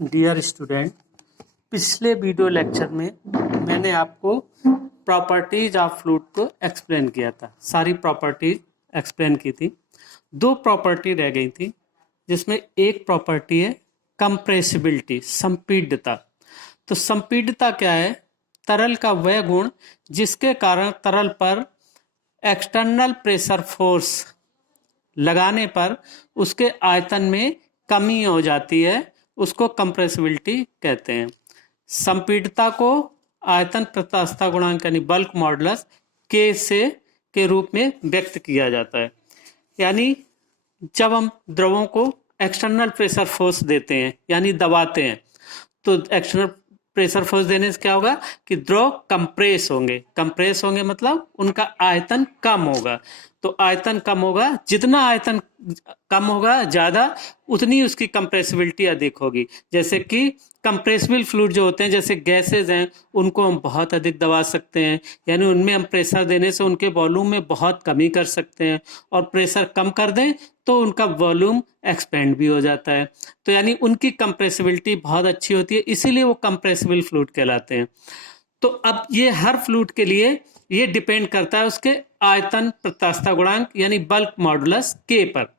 Dear student, पिछले video lecture में मैंने आपको प्रॉपर्टीज ऑफ फ्लूइड को एक्सप्लेन किया था। सारी प्रॉपर्टीज एक्सप्लेन की थी। दो प्रॉपर्टी रह गई थी, जिसमें एक प्रॉपर्टी है कंप्रेसिबिलिटी, संपीड्यता। तो संपीड्यता क्या है? तरल का वह गुण जिसके कारण तरल पर एक्सटर्नल प्रेशर फोर्स लगाने पर उसके आयतन में कमी हो जाती है, उसको कंप्रेसिबिलिटी कहते हैं। संपीड्यता को आयतन प्रत्यास्थता गुणांक यानी बल्क मॉडुलस के रूप में व्यक्त किया जाता है। यानी जब हम द्रवों को एक्सटर्नल प्रेशर फोर्स देते हैं यानी दबाते हैं, तो एक्सटर्नल प्रेशर फोर्स देने से क्या होगा कि द्रव कंप्रेस होंगे मतलब उनका आयतन कम होगा। तो आयतन कम होगा, जितना आयतन कम होगा ज्यादा उतनी उसकी कंप्रेसिबिलिटी अधिक होगी। जैसे कि कंप्रेसिबल फ्लूइड जो होते हैं, जैसे गैसेज हैं, उनको हम बहुत अधिक दबा सकते हैं, यानी उनमें हम प्रेशर देने से उनके वॉल्यूम में बहुत कमी कर सकते हैं, और प्रेशर कम कर दें तो उनका वॉल्यूम एक्सपेंड भी हो जाता है। तो यानी उनकी कंप्रेसिबिलिटी बहुत अच्छी होती है, इसीलिए वो कंप्रेसिबल फ्लूइड कहलाते हैं। तो अब ये हर फ्लूइड के लिए ये डिपेंड करता है उसके आयतन प्रत्यास्थता गुणांक यानी बल्क मॉडुलस के पर।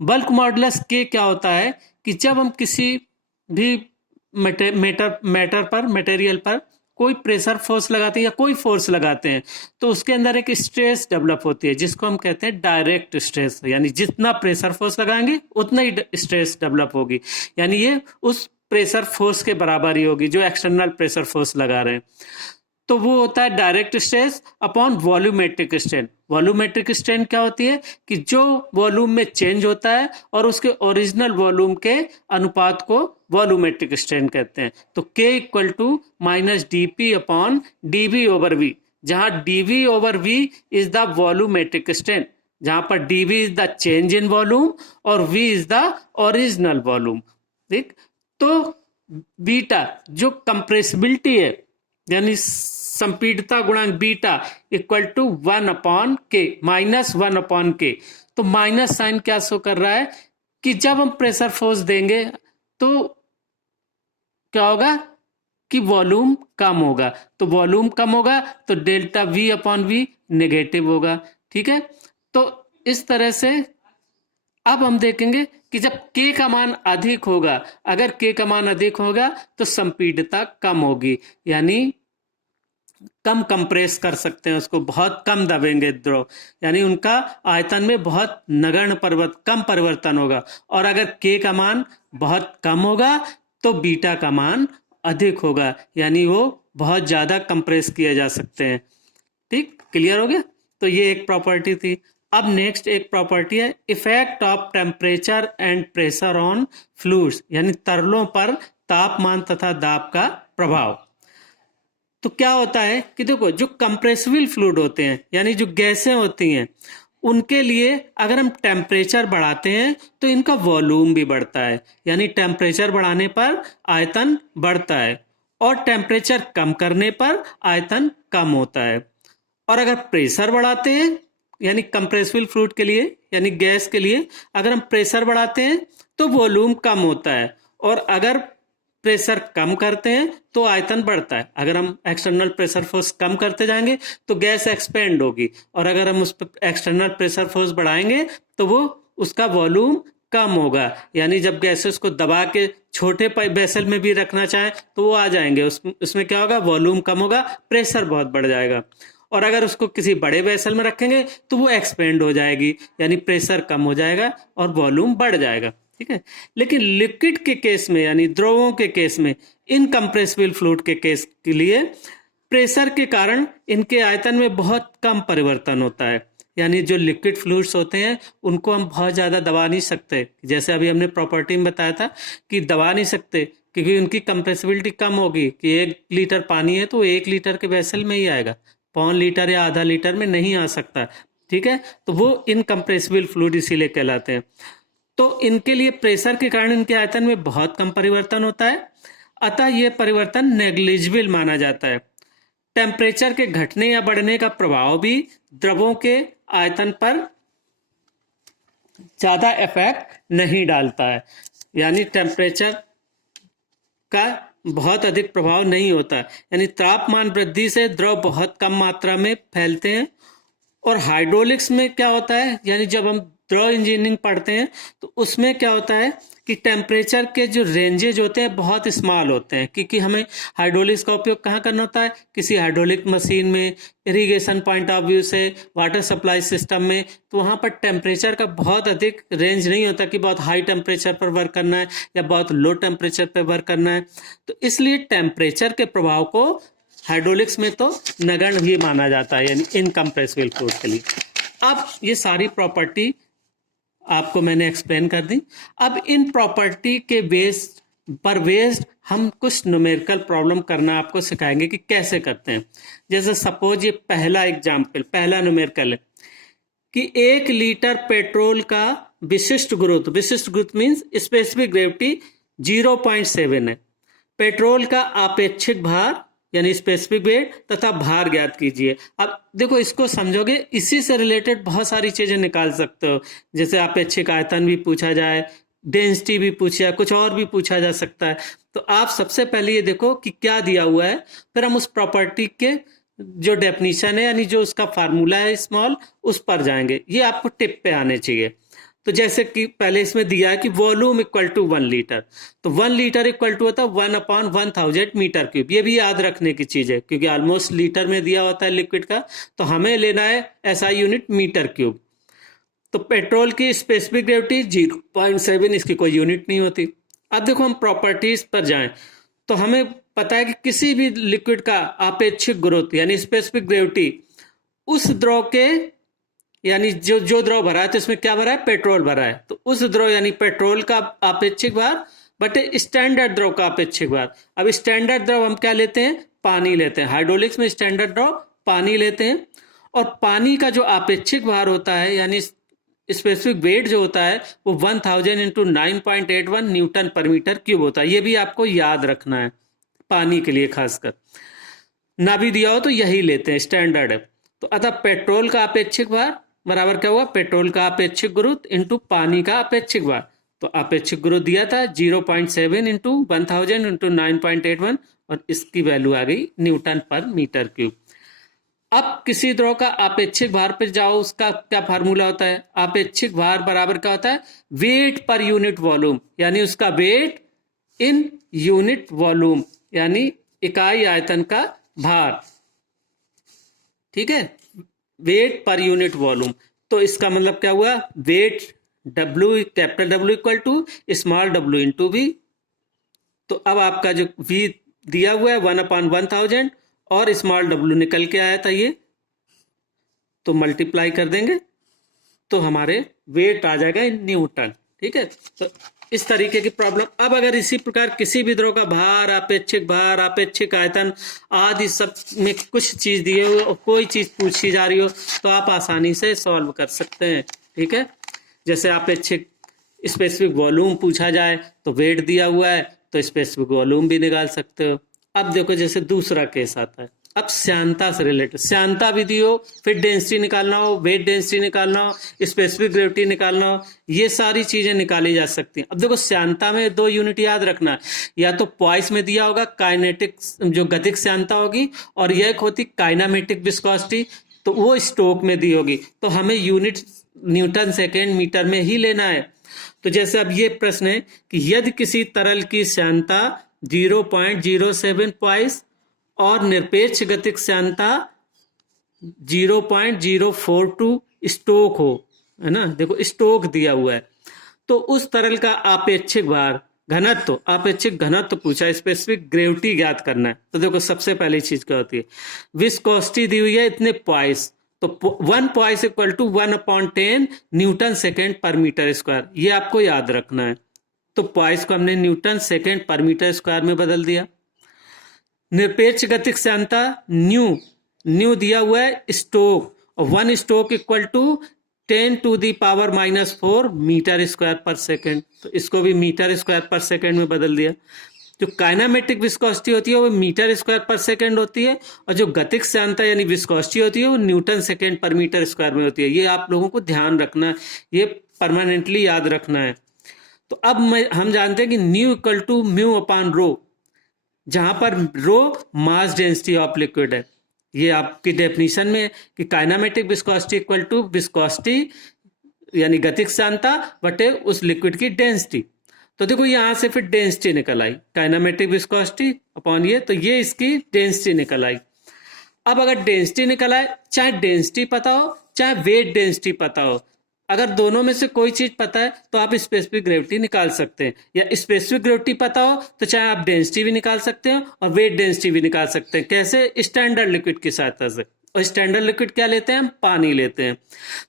बल्क मॉडुलस के क्या होता है कि जब हम किसी भी मटेरियल पर कोई प्रेशर फोर्स लगाते हैं या कोई फोर्स लगाते हैं, तो उसके अंदर एक स्ट्रेस डेवलप होती है, जिसको हम कहते हैं डायरेक्ट स्ट्रेस। यानी जितना प्रेशर फोर्स लगाएंगे उतना ही स्ट्रेस डेवलप होगी, यानी ये उस प्रेशर फोर्स के बराबर ही होगी जो एक्सटर्नल प्रेशर फोर्स लगा रहे हैं। तो वो होता है direct stress upon volumetric strain. Volumetric strain क्या होती है कि जो वॉल्यूम में चेंज होता है और उसके ओरिजिनल वॉल्यूम के अनुपात को वॉल्यूमेट्रिक स्ट्रेन कहते हैं। तो K equal to minus dP upon dV over V, जहां dV over V is the volumetric strain, जहां पर dV is the change in volume और V is the original volume. ठीक, तो बीटा जो कंप्रेसिबिलिटी है यानी संपीड्यता गुणांक beta equal to 1/K, -1/K। तो माइनस साइन क्या शो कर रहा है कि जब हम प्रेशर फोर्स देंगे तो क्या होगा कि वॉल्यूम कम होगा। तो वॉल्यूम कम होगा तो डेल्टा V/V नेगेटिव होगा। ठीक है, तो इस तरह से अब हम देखेंगे कि जब K का मान अधिक होगा, अगर K का मान अधिक होगा तो संपीड्यता कम होगी, यानी कम कंप्रेस कर सकते हैं उसको, बहुत कम दबेंगे द्रव, यानी उनका आयतन में बहुत नगण्य कम परिवर्तन होगा। और अगर K का मान बहुत कम होगा तो बीटा का मान अधिक होगा, यानी वो बहुत ज्यादा कंप्रेस किए जा सकते हैं। ठीक, क्लियर हो गया? तो ये एक प्रॉपर्टी थी। अब नेक्स्ट एक प्रॉपर्टी है effect of temperature and pressure on fluids, यानी तरलों पर तापमान तथा दाब का प्रभाव। तो क्या होता है कि देखो, जो कंप्रेसिबल फ्लूइड होते हैं यानी जो गैसें होती हैं, उनके लिए अगर हम टेम्परेचर बढ़ाते हैं तो इनका वॉल्यूम भी बढ़ता है, यानी टेम्परेचर बढ़ाने पर आयतन बढ़ता है और टेम्परेचर कम करने पर आयतन कम होता है। और अगर प्रेशर बढ़ाते हैं यानी कंप्रेसिबल फ्लूइड के लिए यानी गैस के लिए अगर हम प्रेशर बढ़ाते हैं तो वॉल्यूम कम होता है, और अगर प्रेशर कम करते हैं तो आयतन बढ़ता है। अगर हम एक्सटर्नल प्रेशर फोर्स कम करते जाएंगे तो गैस एक्सपेंड होगी, और अगर हम उस पर एक्सटर्नल प्रेशर फोर्स बढ़ाएंगे तो वो उसका वॉल्यूम कम होगा। यानी जब गैसेस को दबा के छोटे वेसल में भी रखना चाहें तो वो आ जाएंगे, उसमें क्या होगा, वॉल्यूम कम होगा, प्रेशर बहुत बढ़ जाएगा। और अगर उसको किसी बड़े वेसल में रखेंगे तो वो एक्सपेंड हो जाएगी, यानी प्रेशर कम हो जाएगा और वॉल्यूम बढ़ जाएगा। ठीक है, लेकिन लिक्विड के केस में यानी द्रवों के केस में, इनकंप्रेसिबल फ्लूइड के केस के लिए प्रेशर के कारण इनके आयतन में बहुत कम परिवर्तन होता है। यानी जो लिक्विड फ्लूइड्स होते हैं उनको हम बहुत ज्यादा दबा नहीं सकते, जैसे अभी हमने प्रॉपर्टी में बताया था कि दबा नहीं सकते, क्योंकि उनकी कंप्रेसिबिलिटी कम होगी कि 1 लीटर पानी है तो 1 लीटर के वेसल में ही आएगा, 1.5 लीटर या आधा लीटर में नहीं आ सकता। ठीक है, तो वो इनकंप्रेसिबल फ्लूइड इसीलिए कहलाते हैं। तो इनके लिए प्रेशर के कारण इनके आयतन में बहुत कम परिवर्तन होता है, अतः यह परिवर्तन नेग्लिजिबल माना जाता है। टेम्परेचर के घटने या बढ़ने का प्रभाव भी द्रवों के आयतन पर ज्यादा इफेक्ट नहीं डालता है, यानी टेम्परेचर का बहुत अधिक प्रभाव नहीं होता है, यानी तापमान वृद्धि से द्रव बहुत कम मात्रा में फैलते हैं। और हाइड्रोलिक्स में क्या होता है, यानी जब हम द्रव इंजीनियरिंग पढ़ते हैं तो उसमें क्या होता है कि टेम्परेचर के जो रेंजेज होते हैं बहुत स्मॉल होते हैं, क्योंकि हमें हाइड्रोलिक्स का उपयोग कहाँ करना होता है, किसी हाइड्रोलिक मशीन में, इरिगेशन पॉइंट ऑफ व्यू से, वाटर सप्लाई सिस्टम में, तो वहाँ पर टेम्परेचर का बहुत अधिक रेंज नहीं होता कि बहुत हाई टेम्परेचर पर वर्क करना है या बहुत लो टेम्परेचर पर वर्क करना है। तो इसलिए टेम्परेचर के प्रभाव को हाइड्रोलिक्स में तो नगण्य भी माना जाता है, यानी इनकम्प्रेसिबल फ्लूइड के लिए। अब ये सारी प्रॉपर्टी आपको मैंने एक्सप्लेन कर दी। अब इन प्रॉपर्टी के बेस्ड हम कुछ न्यूमेरिकल प्रॉब्लम करना आपको सिखाएंगे कि कैसे करते हैं। जैसे सपोज ये पहला एग्जाम्पल, पहला न्यूमेरिकल है कि 1 लीटर पेट्रोल का विशिष्ट गुरुत्व मीन्स स्पेसिफिक ग्रेविटी 0.7 है। पेट्रोल का आपेक्षिक भार यानी स्पेसिफिक वेट तथा भार ज्ञात कीजिए। अब देखो, इसको समझोगे, इसी से रिलेटेड बहुत सारी चीजें निकाल सकते हो। जैसे आपेक्षिक आयतन भी पूछा जाए, डेंसिटी भी पूछा, कुछ और भी पूछा जा सकता है। तो आप सबसे पहले ये देखो कि क्या दिया हुआ है, फिर हम उस प्रॉपर्टी के जो डेफिनेशन है यानी जो उसका फार्मूला है स्मॉल, उस पर जाएंगे। ये आपको टिप पे आने चाहिए। तो जैसे कि पहले इसमें दिया है कि वॉल्यूम इक्वल टू 1 लीटर, तो 1 लीटर इक्वल टू होता है 1/1000 मीटर क्यूब। ये भी याद रखने की चीज है क्योंकि ऑलमोस्ट लीटर में दिया होता है लिक्विड का, तो हमें लेना है एसआई यूनिट मीटर क्यूब। तो पेट्रोल की स्पेसिफिक ग्रेविटी 0.7, इसकी कोई यूनिट नहीं होती। अब देखो हम प्रॉपर्टीज पर जाएं तो हमें पता है कि किसी भी लिक्विड का आपेक्षिक गुरुत्व यानी स्पेसिफिक ग्रेविटी उस द्रव के, यानी जो द्रव भरा है तो इसमें क्या भरा है, पेट्रोल भरा है, तो उस द्रव यानी पेट्रोल का आपेक्षिक भार बटे स्टैंडर्ड द्रव का आपेक्षिक भार। अब स्टैंडर्ड द्रव हम क्या लेते हैं, पानी लेते हैं। हाइड्रोलिक्स में स्टैंडर्ड द्रव पानी लेते हैं, और पानी का जो आपेक्षिक भार होता है यानी स्पेसिफिक वेट जो होता है वो 1000 इंटू 9.81 न्यूटन पर मीटर क्यूब होता है। ये भी आपको याद रखना है पानी के लिए, खासकर ना भी दिया हो तो यही लेते हैं, स्टैंडर्ड है। तो अतः पेट्रोल का आपेक्षिक भार बराबर क्या हुआ, पेट्रोल का आपेक्षिक गुरुत्व इंटू पानी का आपेक्षिक भार। तो आपेक्षिक गुरुत्व दिया था 0.7 इंटू 1000 इंटू 9.81, और इसकी वैल्यू आ गई न्यूटन पर मीटर क्यूब। अब किसी द्रव का आपेक्षिक भार पर जाओ, उसका क्या फार्मूला होता है, आपेक्षिक भार बराबर क्या होता है, वेट पर यूनिट वॉल्यूम, यानी उसका वेट इन यूनिट वॉल्यूम यानी इकाई आयतन का भार। ठीक है, वेट पर यूनिट वॉल्यूम। तो इसका मतलब क्या हुआ, weight W, capital W equal to small w into V. तो अब आपका जो v दिया हुआ है 1/1000 और स्मॉल w निकल के आया था ये, तो मल्टीप्लाई कर देंगे तो हमारे वेट आ जाएगा इन न्यूटन। ठीक है, तो इस तरीके की प्रॉब्लम। अब अगर इसी प्रकार किसी भी द्रव का भार, आपेक्षिक आयतन आदि सब में कुछ चीज दिए हुए और कोई चीज पूछी जा रही हो तो आप आसानी से सॉल्व कर सकते हैं। ठीक है, जैसे आपेक्षिक स्पेसिफिक वॉल्यूम पूछा जाए तो वेट दिया हुआ है तो स्पेसिफिक वॉल्यूम भी निकाल सकते हो। अब देखो जैसे दूसरा केस आता है, अब श्यानता से रिलेटेड, श्यानता विधि हो, फिर डेंसिटी निकालना हो, वेट डेंसिटी निकालना हो, स्पेसिफिक ग्रेविटी निकालना हो, ये सारी चीजें निकाली जा सकती हैं। अब देखो श्यानता में 2 यूनिट याद रखना है, या तो पॉइस में दिया होगा काइनेटिक जो गतिक श्यानता होगी, और यह एक होती काइनामेटिक विस्कोसिटी, तो वो स्टोक में दी होगी। तो हमें यूनिट न्यूटन सेकेंड मीटर में ही लेना है। तो जैसे अब ये प्रश्न है कि यदि किसी तरल की श्यानता 0.07 पॉइस और निरपेक्ष गतिक श्यानता 0.042 स्टोक हो, है ना, देखो स्टोक दिया हुआ है, तो उस तरल का आपेक्षिक भार घनत्व, आपेक्षिक घनत्व पूछा, स्पेसिफिक ग्रेविटी ज्ञात करना है। तो देखो सबसे पहली चीज क्या होती है, विस्कोसिटी दी हुई है इतने पॉइस, तो 1 poise equal to 1/10 newton second पर मीटर स्क्वायर, ये आपको याद रखना है। तो पॉइस को हमने न्यूटन सेकेंड पर मीटर स्क्वायर में बदल दिया। निरपेक्ष गतिक श्यानता न्यू दिया हुआ है स्टोक, और 1 stoke equal to 10⁻⁻⁴ metre square पर सेकेंड, तो इसको भी मीटर स्क्वायर पर सेकेंड में बदल दिया। जो काइनामेटिक विस्कोसिटी होती है वो मीटर स्क्वायर पर सेकेंड होती है, और जो गतिक श्यानता यानी विस्कोसिटी होती है वो न्यूटन सेकेंड पर मीटर स्क्वायर में होती है। ये आप लोगों को ध्यान रखना है, ये परमानेंटली याद रखना है। तो अब हम जानते हैं कि nu equal to mu upon rho, जहां पर rho mass density of liquid है। ये आपकी डेफिनेशन में कि kinematic viscosity equal to viscosity यानी गतिक सांद्रता बटे उस लिक्विड की डेंसिटी। तो देखो यहां से फिर डेंसिटी निकल आई, काइनेमेटिक विस्कोसिटी अपॉन ये, तो ये इसकी डेंसिटी निकल आई। अब अगर डेंसिटी निकल आए, चाहे डेंसिटी पता हो चाहे वेट डेंसिटी पता हो, अगर दोनों में से कोई चीज पता है तो आप स्पेसिफिक ग्रेविटी निकाल सकते हैं, या स्पेसिफिक ग्रेविटी पता हो तो चाहे आप डेंसिटी भी निकाल सकते हो और वेट डेंसिटी भी निकाल सकते हैं। कैसे? स्टैंडर्ड लिक्विड की सहायता से। और स्टैंडर्ड लिक्विड क्या लेते हैं? हम पानी लेते हैं।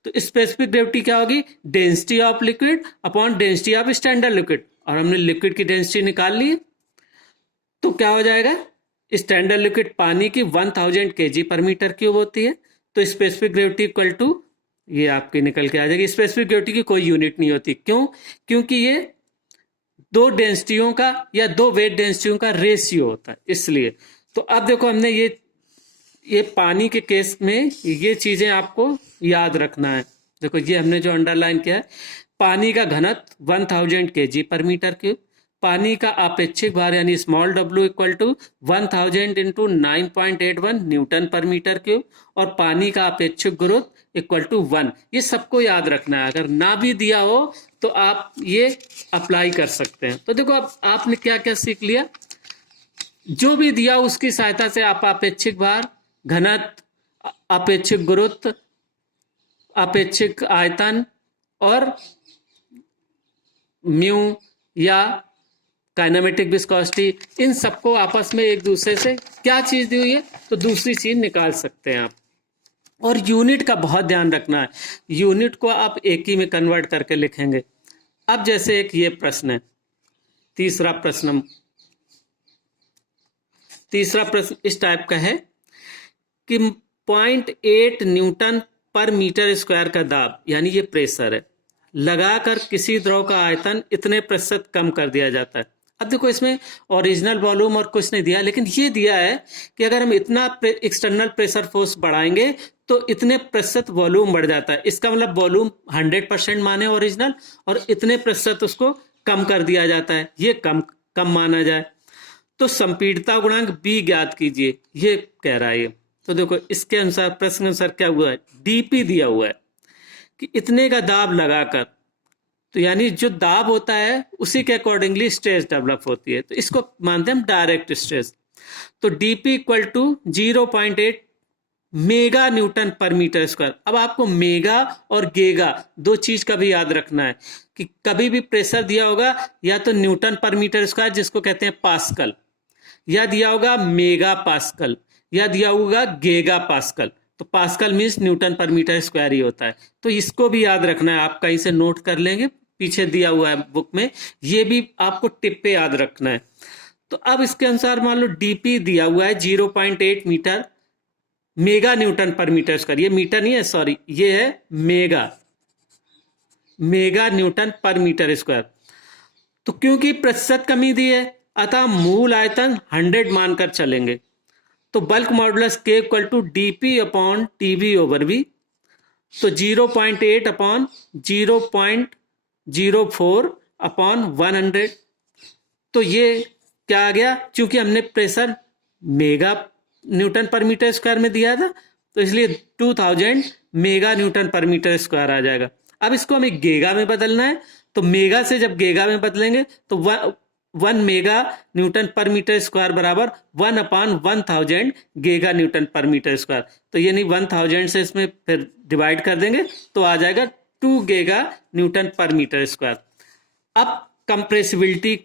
तो स्पेसिफिक ग्रेविटी क्या होगी? Density of liquid upon density of standard liquid. और हमने लिक्विड की डेंसिटी निकाल ली, तो क्या हो जाएगा? स्टैंडर्ड लिक्विड पानी की 1000 kg पर मीटर क्यूब होती है, तो स्पेसिफिक ग्रेविटी इक्वल टू ये आपकी निकल के आ जाएगी। स्पेसिफिक ग्रेविटी की कोई यूनिट नहीं होती, क्यों? क्योंकि ये दो डेंसिटियों का या दो वेट डेंसिटियों का रेशियो होता है, इसलिए। तो अब देखो हमने ये पानी के केस में ये चीजें आपको याद रखना है। देखो ये हमने जो अंडरलाइन किया है, पानी का घनत्व 1000 kg पर मीटर क्यूब, पानी का आपेक्षिक भार यानी small w equal to 1000 into 9.81 newton पर मीटर क्यूब, और पानी का आपेक्षिक गुरुत्व इक्वल टू 1। ये सबको याद रखना है। अगर ना भी दिया हो तो आप ये अप्लाई कर सकते हैं। तो देखो अब आपने क्या क्या सीख लिया, जो भी दिया उसकी सहायता से आप आपेक्षिक भार, घनत्व, आपेक्षिक गुरुत्व, आपेक्षिक आयतन और म्यू या काइनेमेटिक विस्कोसिटी, इन सबको आपस में एक दूसरे से क्या चीज दी हुई है तो दूसरी चीज निकाल सकते हैं आप। और यूनिट का बहुत ध्यान रखना है, यूनिट को आप एक ही में कन्वर्ट करके लिखेंगे। अब जैसे एक ये प्रश्न है, तीसरा प्रश्न इस टाइप का है कि 0.8 न्यूटन पर मीटर स्क्वायर का दाब, यानी ये प्रेशर है, लगाकर किसी द्रव का आयतन इतने प्रतिशत कम कर दिया जाता है। अब देखो इसमें ओरिजिनल वॉल्यूम और कुछ नहीं दिया, लेकिन ये दिया है कि अगर हम इतना एक्सटर्नल प्रेशर फोर्स बढ़ाएंगे तो इतने प्रतिशत वॉल्यूम बढ़ जाता है। इसका मतलब वॉल्यूम 100% माने ओरिजिनल, और इतने प्रतिशत उसको कम कर दिया जाता है, ये कम माना जाए। तो संपीड़ितता गुणांक B ज्ञात कीजिए, ये कह रहा है ये। तो देखो इसके अनुसार, प्रश्न अनुसार क्या हुआ है, dP दिया हुआ है कि इतने का दाब लगाकर, तो यानी जो दाब होता है उसी के अकॉर्डिंगली स्ट्रेस डेवलप होती है, तो इसको मानते हैं हम डायरेक्ट स्ट्रेस। तो dP equal to 0.8 mega newton पर मीटर स्क्वायर। अब आपको मेगा और गेगा दो चीज का भी याद रखना है कि कभी भी प्रेशर दिया होगा या तो न्यूटन पर मीटर स्क्वायर जिसको कहते हैं पास्कल, या दिया होगा मेगा पास्कल, या दिया होगा गेगा पास्कल। तो पास्कल मीन्स न्यूटन पर मीटर स्क्वायर ही होता है, तो इसको भी याद रखना है। आप कहीं से नोट कर लेंगे, पीछे दिया हुआ है बुक में, ये भी आपको टिप पे याद रखना है। तो अब इसके अनुसार मान लो डीपी दिया हुआ है 0.8 मीटर मेगा न्यूटन पर मीटर स्क्वायर, ये मीटर नहीं है, सॉरी, ये है मेगा न्यूटन पर मीटर स्क्वायर। तो क्योंकि प्रतिशत कमी दी है, अतः मूल आयतन 100 मानकर चलेंगे। तो bulk modulus K equal to DP upon TB over V, तो 0.8 अपॉन 0.04 अपॉन 100। तो ये क्या आ गया, क्योंकि हमने प्रेशर मेगा न्यूटन पर मीटर स्क्वायर में दिया था, तो इसलिए 2000 मेगा न्यूटन पर मीटर स्क्वायर आ जाएगा। अब इसको हमें गेगा में बदलना है, तो मेगा से जब गेगा में बदलेंगे तो 1 मेगा न्यूटन पर मीटर स्क्वायर बराबर 1 अपॉन 1000 गेगा न्यूटन पर मीटर स्क्वायर। तो ये नहीं, 1000 से इसमें फिर डिवाइड कर देंगे तो आ जाएगा 2 गेगा न्यूटन पर मीटर स्क्वायर। अब कंप्रेसिबिलिटी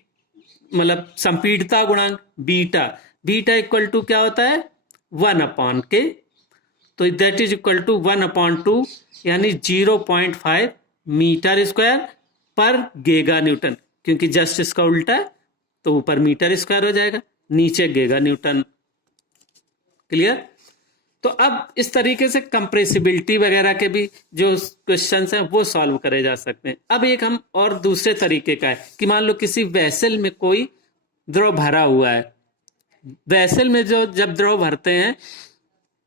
मतलब संपीड़ितता गुणांक बीटा इक्वल टू क्या होता है, 1 अपॉन के, तो that is equal to 1 upon 2 यानी 0.5 मीटर स्क्वायर पर गेगा न्यूटन, क्योंकि जस्ट इसका उल्टा है तो ऊपर मीटर स्क्वायर हो जाएगा, नीचे गेगा न्यूटन। क्लियर? तो अब इस तरीके से कंप्रेसिबिलिटी वगैरह के भी जो क्वेश्चंस हैं वो सॉल्व करे जा सकते हैं। अब एक हम और दूसरे तरीके का है कि मान लो किसी वेसल में कोई द्रव भरा हुआ है, वेसल में जो जब द्रव भरते हैं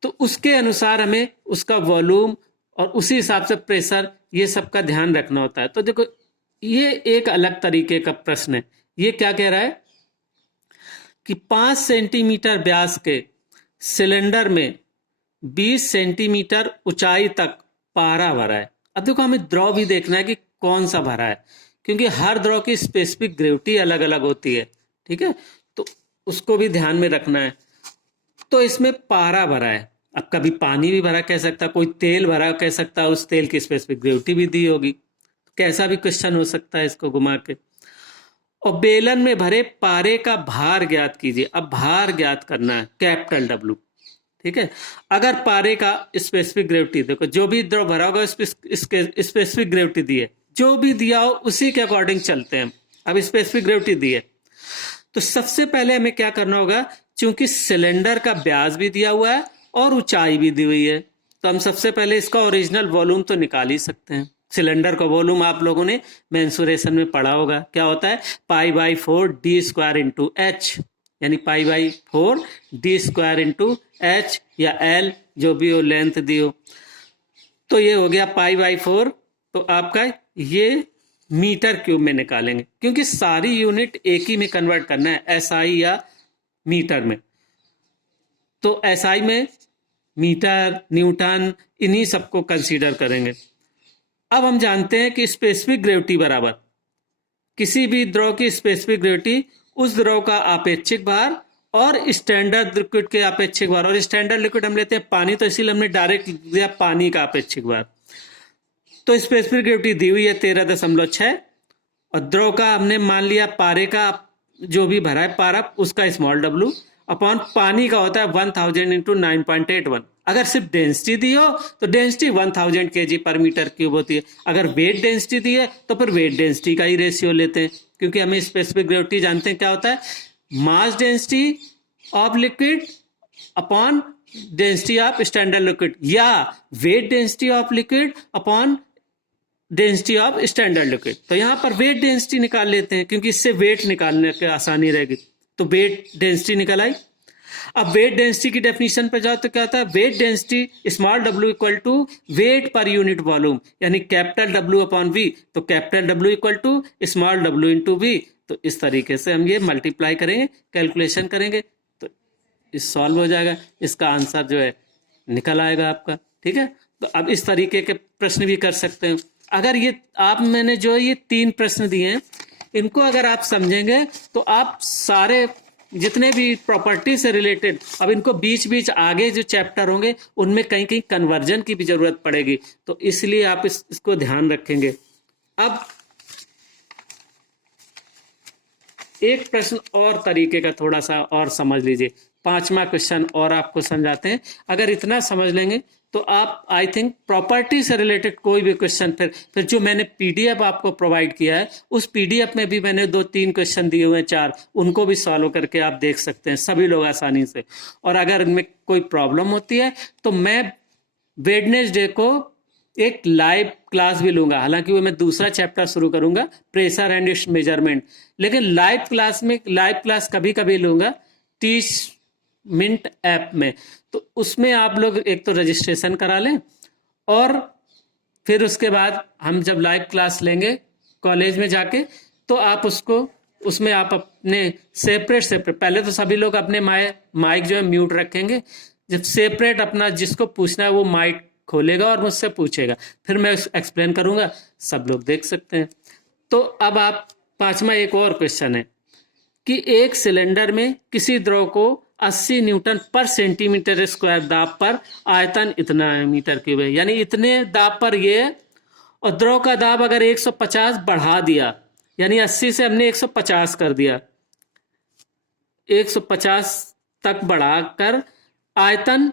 तो उसके अनुसार हमें उसका वॉल्यूम और उसी हिसाब से प्रेशर, ये सब का ध्यान रखना होता है। तो देखो ये एक अलग तरीके का प्रश्न है। ये क्या कह रहा है कि 5 सेंटीमीटर व्यास के सिलेंडर में 20 सेंटीमीटर ऊंचाई तक पारा भरा है। अब देखो हमें द्रव भी देखना है कि कौन सा भरा है, क्योंकि हर द्रव की स्पेसिफिक ग्रेविटी अलग अलग होती है, ठीक है, तो उसको भी ध्यान में रखना है। तो इसमें पारा भरा है, अब कभी पानी भी भरा कह सकता, कोई तेल भरा कह सकता, उस तेल की स्पेसिफिक ग्रेविटी भी दी होगी, कैसा भी क्वेश्चन हो सकता है इसको घुमा के। और बेलन में भरे पारे का भार ज्ञात कीजिए। अब भार ज्ञात करना है, कैपिटल डब्ल्यू, ठीक है। अगर पारे का स्पेसिफिक ग्रेविटी, देखो जो भी द्रव भरा होगा इसके स्पेसिफिक ग्रेविटी दी है, जो भी दिया हो उसी के अकॉर्डिंग चलते हैं। अब स्पेसिफिक ग्रेविटी दी है तो सबसे पहले हमें क्या करना होगा, क्योंकि सिलेंडर का व्यास भी दिया हुआ है और ऊंचाई भी दी हुई है, तो हम सबसे पहले इसका ओरिजिनल वॉल्यूम तो निकाल ही सकते हैं। सिलेंडर का वॉल्यूम आप लोगों ने मेंसुरेशन में पढ़ा होगा, क्या होता है, π/4 d² इंटू एच, यानी π/4 d² इंटू एच या एल, जो भी हो लेंथ दी हो, तो ये हो गया π/4। तो आपका ये मीटर क्यूब में निकालेंगे, क्योंकि सारी यूनिट एक ही में कन्वर्ट करना है, एसआई या मीटर में। तो एसआई में मीटर, न्यूटन, इन्हीं सबको कंसीडर करेंगे। अब हम जानते हैं कि स्पेसिफिक ग्रेविटी बराबर किसी भी द्रव की स्पेसिफिक ग्रेविटी उस द्रव का आपेक्षिक भार और स्टैंडर्ड लिक्विड के आपेक्षिक भार। और स्टैंडर्ड लिक्विड हम लेते हैं पानी, तो इसीलिए हमने डायरेक्ट दिया पानी का आपेक्षिक भार। तो स्पेसिफिक ग्रेविटी दी हुई है 13.6, और द्रव का हमने मान लिया पारे का जो भी भरा है पारा, उसका स्मॉल डब्ल्यू अपॉन पानी का होता है 1000 इंटू 9.81। अगर सिर्फ डेंसिटी दी हो तो डेंसिटी 1000 kg पर मीटर क्यूब होती है। अगर वेट डेंसिटी दी है तो फिर वेट डेंसिटी का ही रेशियो लेते हैं, क्योंकि हमें स्पेसिफिक ग्रेविटी जानते हैं क्या होता है, mass density of liquid upon density of standard liquid, या weight density of liquid upon density of standard liquid. तो यहाँ पर वेट डेंसिटी निकाल लेते हैं, क्योंकि इससे वेट निकालने की आसानी रहेगी। तो वेट डेंसिटी निकल आई। अब वेट डेंसिटी की डेफिनेशन पे जाओ तो क्या होता है, weight density small W equal to weight पर यूनिट वॉल्यूम, यानी कैपिटल डब्ल्यू अपॉन वी। तो capital W equal to small W into V. तो इस तरीके से हम ये मल्टीप्लाई करेंगे, कैलकुलेशन करेंगे, तो इस सॉल्व हो जाएगा, इसका आंसर जो है निकल आएगा आपका, ठीक है। तो अब इस तरीके के प्रश्न भी कर सकते हैं। अगर ये मैंने जो ये 3 प्रश्न दिए हैं, इनको अगर आप समझेंगे तो आप सारे जितने भी प्रॉपर्टी से रिलेटेड, अब इनको बीच बीच आगे जो चैप्टर होंगे उनमें कहीं कहीं कन्वर्जन की भी जरूरत पड़ेगी, तो इसलिए आप इसको ध्यान रखेंगे। अब एक प्रश्न और तरीके का थोड़ा सा और समझ लीजिए, 5वां क्वेश्चन और आपको समझाते हैं। अगर इतना समझ लेंगे तो आप आई थिंक प्रॉपर्टी से रिलेटेड कोई भी क्वेश्चन, फिर जो मैंने पीडीएफ आपको प्रोवाइड किया है उस पीडीएफ में भी मैंने 2-3 क्वेश्चन दिए हुए हैं, 4, उनको भी सॉल्व करके आप देख सकते हैं सभी लोग आसानी से। और अगर इनमें कोई प्रॉब्लम होती है तो मैं वेडनेसडे को एक लाइव क्लास भी लूंगा, हालांकि वो मैं दूसरा चैप्टर शुरू करूंगा, प्रेशर एंड इट्स मेजरमेंट, लेकिन लाइव क्लास कभी कभी लूंगा 30 मिनट ऐप में। तो उसमें आप लोग एक तो रजिस्ट्रेशन करा लें, और फिर उसके बाद हम जब लाइव क्लास लेंगे कॉलेज में जाके, तो आप उसमें आप अपने सेपरेट पहले तो सभी लोग अपने माइक जो है म्यूट रखेंगे, जब सेपरेट अपना जिसको पूछना है वो माइक खोलेगा और मुझसे पूछेगा, फिर मैं एक्सप्लेन करूंगा, सब लोग देख सकते हैं। तो अब आप 5वां एक और क्वेश्चन है कि एक सिलेंडर में किसी द्रव को 80 न्यूटन पर सेंटीमीटर स्क्वायर दाब पर आयतन इतना मीटर क्यूब है, यानी इतने दाब पर ये, और द्रव का दाब अगर 150 बढ़ा दिया, यानी 80 से हमने 150 कर दिया, 150 तक बढ़ाकर आयतन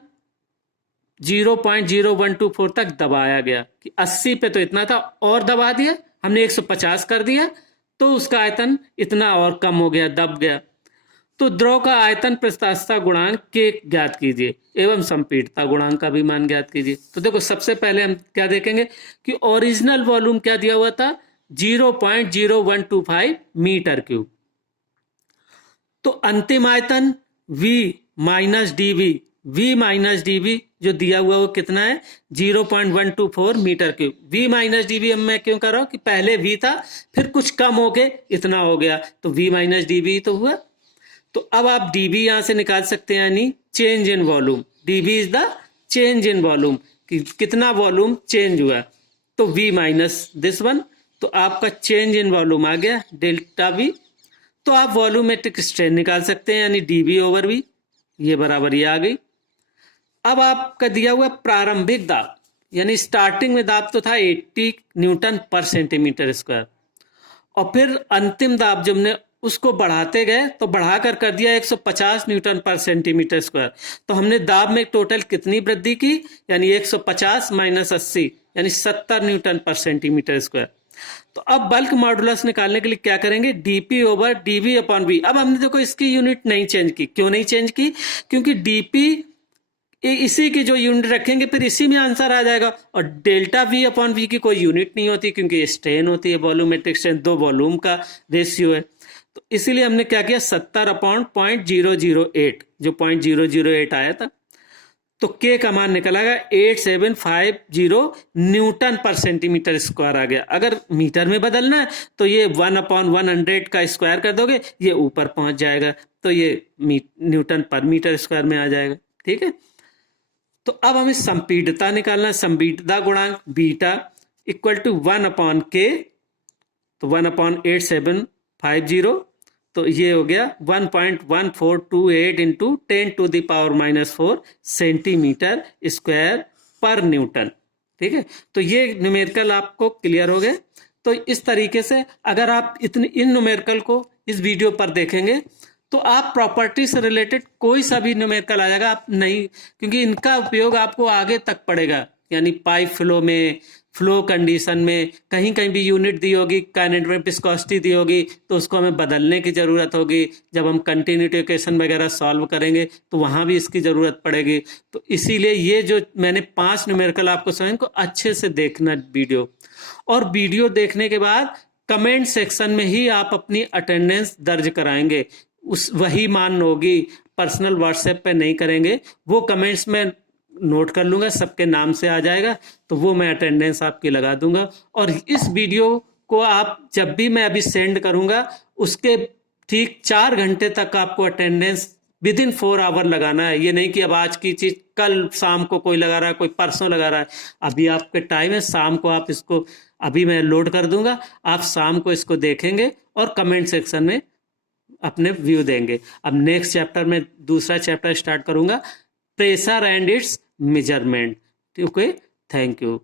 0.0124 तक दबाया गया, कि 80 पे तो इतना था और दबा दिया, हमने 150 कर दिया तो उसका आयतन इतना और कम हो गया, दब गया। तो द्रव का आयतन प्रस्तास्थता गुणांक के ज्ञात कीजिए एवं संपीड़ितता गुणांक का भी मान ज्ञात कीजिए। तो देखो सबसे पहले हम क्या देखेंगे कि ओरिजिनल वॉल्यूम क्या दिया हुआ था, 0.0125 मीटर क्यूब। तो अंतिम आयतन V माइनस डीवी जो दिया हुआ वो कितना है, 0.124 metre cube. V minus dV मैं क्यों कर रहा हूं कि पहले V था, फिर कुछ कम हो के इतना हो गया, तो V माइनस डीवी तो हुआ। तो अब आप dB यहां से निकाल सकते हैं, यानी change in volume. dB is the change in volume, कितना वॉल्यूम चेंज हुआ। तो V माइनस दिस वन, तो आपका चेंज इन वॉल्यूम आ गया डेल्टा V। तो आप वॉल्यूमेट्रिक स्ट्रेन निकाल सकते हैं, यानी dB ओवर V, ये बराबर ये आ गई। अब आपका दिया हुआ प्रारंभिक दाब, यानी स्टार्टिंग में दाब तो था 80 न्यूटन पर सेंटीमीटर स्क्वायर, और फिर अंतिम दाब जब हमने उसको बढ़ाते गए तो बढ़ाकर कर दिया 150 न्यूटन पर सेंटीमीटर स्क्वायर। तो हमने दाब में टोटल कितनी वृद्धि की, यानी 150 माइनस 80, यानी 70 न्यूटन पर सेंटीमीटर स्क्वायर। तो अब बल्क मॉडुलस निकालने के लिए क्या करेंगे, dP over dV upon V. अब हमने देखो इसकी यूनिट नहीं चेंज की, क्यों नहीं चेंज की, क्योंकि डीपी इसी की जो यूनिट रखेंगे फिर इसी में आंसर आ जाएगा, और डेल्टा वी अपॉन वी की कोई यूनिट नहीं होती, क्योंकि स्ट्रेन होती है, वॉल्यूमेट्रिक स्ट्रेन, दो वॉल्यूम का रेशियो है। तो इसीलिए हमने क्या किया, 70 अपॉन 0.008, जो 0.008 आया था, तो के का मान निकला गया 8750 न्यूटन पर सेंटीमीटर स्क्वायर आ गया। अगर मीटर में बदलना है तो ये 1/100 का स्क्वायर कर दोगे, ये ऊपर पहुंच जाएगा, तो ये न्यूटन पर मीटर स्क्वायर में आ जाएगा। ठीक है, तो अब हमें संपीडता निकालना है। संपीडता गुणांक बीटा इक्वल टू 1/k, तो 1/8750, तो ये हो गया 1.1428 इंटू 10⁻⁻4 सेंटीमीटर स्क्वायर पर न्यूटन। ठीक है, तो ये न्यूमेरिकल आपको क्लियर हो गए। तो इस तरीके से अगर आप इन न्यूमेरिकल को इस वीडियो पर देखेंगे तो आप प्रॉपर्टी से रिलेटेड कोई सा भी न्यूमेरिकल आ जाएगा, आप नहीं, क्योंकि इनका उपयोग आपको आगे तक पड़ेगा, यानी पाइप फ्लो में, फ्लो कंडीशन में, कहीं कहीं भी यूनिट दी होगी, काइनेटिक में विस्कोसिटी दी होगी, तो उसको हमें बदलने की ज़रूरत होगी। जब हम कंटिन्यूटी इक्वेशन वगैरह सॉल्व करेंगे तो वहाँ भी इसकी ज़रूरत पड़ेगी। तो इसीलिए ये जो मैंने 5 न्यूमेरिकल आपको समझ को अच्छे से देखना वीडियो, और वीडियो देखने के बाद कमेंट सेक्शन में ही आप अपनी अटेंडेंस दर्ज कराएंगे, उस वही मान होगी, पर्सनल व्हाट्सएप पे नहीं करेंगे, वो कमेंट्स में नोट कर लूंगा, सबके नाम से आ जाएगा, तो वो मैं अटेंडेंस आपकी लगा दूंगा। और इस वीडियो को आप जब भी मैं अभी सेंड करूंगा उसके ठीक 4 घंटे तक आपको अटेंडेंस विदिन 4 आवर लगाना है। ये नहीं कि अब आज की चीज कल शाम को कोई लगा रहा है, कोई परसों लगा रहा है, अभी आपके टाइम है, शाम को आप इसको, अभी मैं लोड कर दूंगा, आप शाम को इसको देखेंगे और कमेंट सेक्शन में अपने व्यू देंगे। अब नेक्स्ट चैप्टर में दूसरा चैप्टर स्टार्ट करूंगा, pressure and it's measurement. Okay, thank you.